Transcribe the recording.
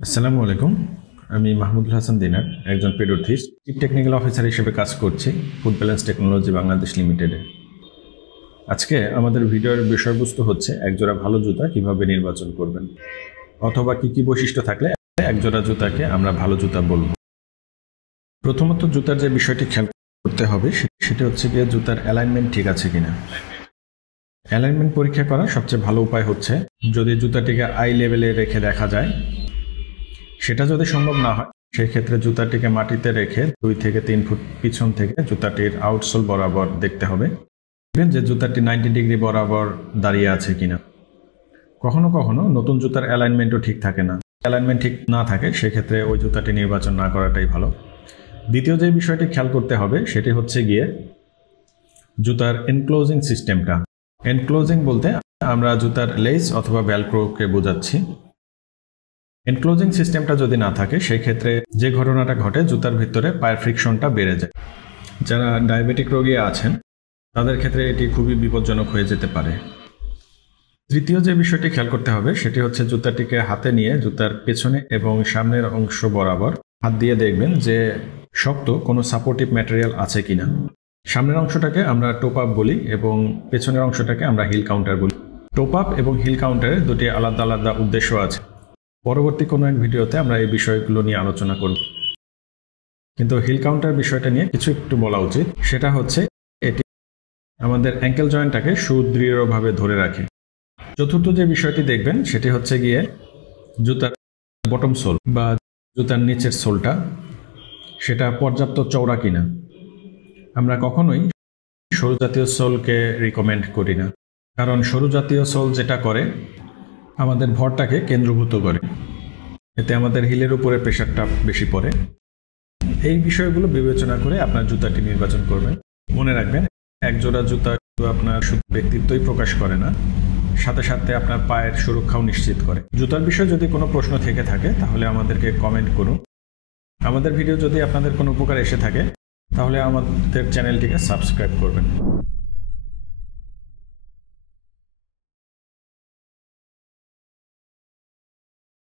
আসসালামু আলাইকুম। আমি মাহমুদুল হাসান দিনার, একজন পেডোথিস্ট, চিফ টেকনিক্যাল অফিসার হিসেবে কাজ করছি ফুড ব্যালেন্স টেকনোলজি বাংলাদেশ লিমিটেডে। আজকে আমাদের ভিডিওর বিষয়বস্তু হচ্ছে একজোড়া ভালো জুতা কিভাবে নির্বাচন করবেন, অথবা কি কি বৈশিষ্ট্য থাকলে একজোড়া জুতাকে আমরা ভালো জুতা বলবো। প্রথমত জুতার যে বিষয়টি খেয়াল করতে হবে সেটি হচ্ছে গিয়ে জুতার অ্যালাইনমেন্ট ঠিক আছে কিনা। অ্যালাইনমেন্ট পরীক্ষা করার সবচেয়ে ভালো উপায় হচ্ছে যদি জুতাটিকে আই লেভেলে রেখে দেখা যায়। সেটা যদি সম্ভব না হয় সেই ক্ষেত্রে জুতাটিকে মাটিতে রেখে 2 থেকে 3 ফুট পিছন থেকে জুতাটির আউটসোল বরাবর দেখতে হবে যে জুতাটি 90 ডিগ্রি বরাবর দাঁড়িয়ে আছে কিনা। কখনো কখনো নতুন জুতার অ্যালাইনমেন্টও ঠিক থাকে না। অ্যালাইনমেন্ট ঠিক না থাকে সেক্ষেত্রে ওই জুতাটি নির্বাচন না করাটাই ভালো। দ্বিতীয় যে বিষয়টি খেয়াল করতে হবে সেটি হচ্ছে গিয়ে জুতার এনক্লোজিং সিস্টেমটা। এনক্লোজিং বলতে আমরা জুতার লেস অথবা ভেলক্রোকে বোঝাচ্ছি। এনক্লোজিং সিস্টেমটা যদি না থাকে সেই ক্ষেত্রে যে ঘটনাটা ঘটে জুতার ভিতরে পায়ের ফ্রিকশনটা বেড়ে যায়। যারা ডায়াবেটিক রোগী আছেন তাদের ক্ষেত্রে এটি খুবই বিপজ্জনক হয়ে যেতে পারে। তৃতীয় যে বিষয়টি খেয়াল করতে হবে সেটি হচ্ছে জুতাটিকে হাতে নিয়ে জুতার পেছনে এবং সামনের অংশ বরাবর হাত দিয়ে দেখবেন যে শক্ত কোনো সাপোর্টিভ ম্যাটেরিয়াল আছে কিনা। সামনের অংশটাকে আমরা টোপ আপ বলি এবং পেছনের অংশটাকে আমরা হিল কাউন্টার বলি। টোপ আপ এবং হিল কাউন্টারের দুটি আলাদা আলাদা উদ্দেশ্য আছে। পরবর্তী কোনো এক ভিডিওতে আমরা এই বিষয়গুলো নিয়ে আলোচনা করব। কিন্তু হিল কাউন্টার বিষয়টা নিয়ে কিছু একটু বলা উচিত। সেটা হচ্ছে এটি আমাদের অ্যাঙ্কেল জয়েন্টটাকে সুদৃঢ়ভাবে ধরে রাখে। চতুর্থ যে বিষয়টি দেখবেন সেটি হচ্ছে গিয়ে জুতার বটম সোল বা জুতার নিচের সোলটা সেটা পর্যাপ্ত চওড়া কিনা। আমরা কখনোই সরু জাতীয় সোলকে রিকমেন্ড করি না, কারণ সরু জাতীয় সোল যেটা করে আমাদের ভরটাকে কেন্দ্রভূত করে, এতে আমাদের হিলের উপরে প্রেশারটা বেশি পড়ে। এই বিষয়গুলো বিবেচনা করে আপনার জুতাটি নির্বাচন করবেন। মনে রাখবেন একজোড়া জুতা আপনার শুধু ব্যক্তিত্বই প্রকাশ করে না, সাথে সাথে আপনার পায়ের সুরক্ষাও নিশ্চিত করে। জুতার বিষয়ে যদি কোনো প্রশ্ন থেকে থাকে তাহলে আমাদেরকে কমেন্ট করুন। আমাদের ভিডিও যদি আপনাদের কোনো উপকার এসে থাকে তাহলে আমাদের চ্যানেলটিকে সাবস্ক্রাইব করবেন।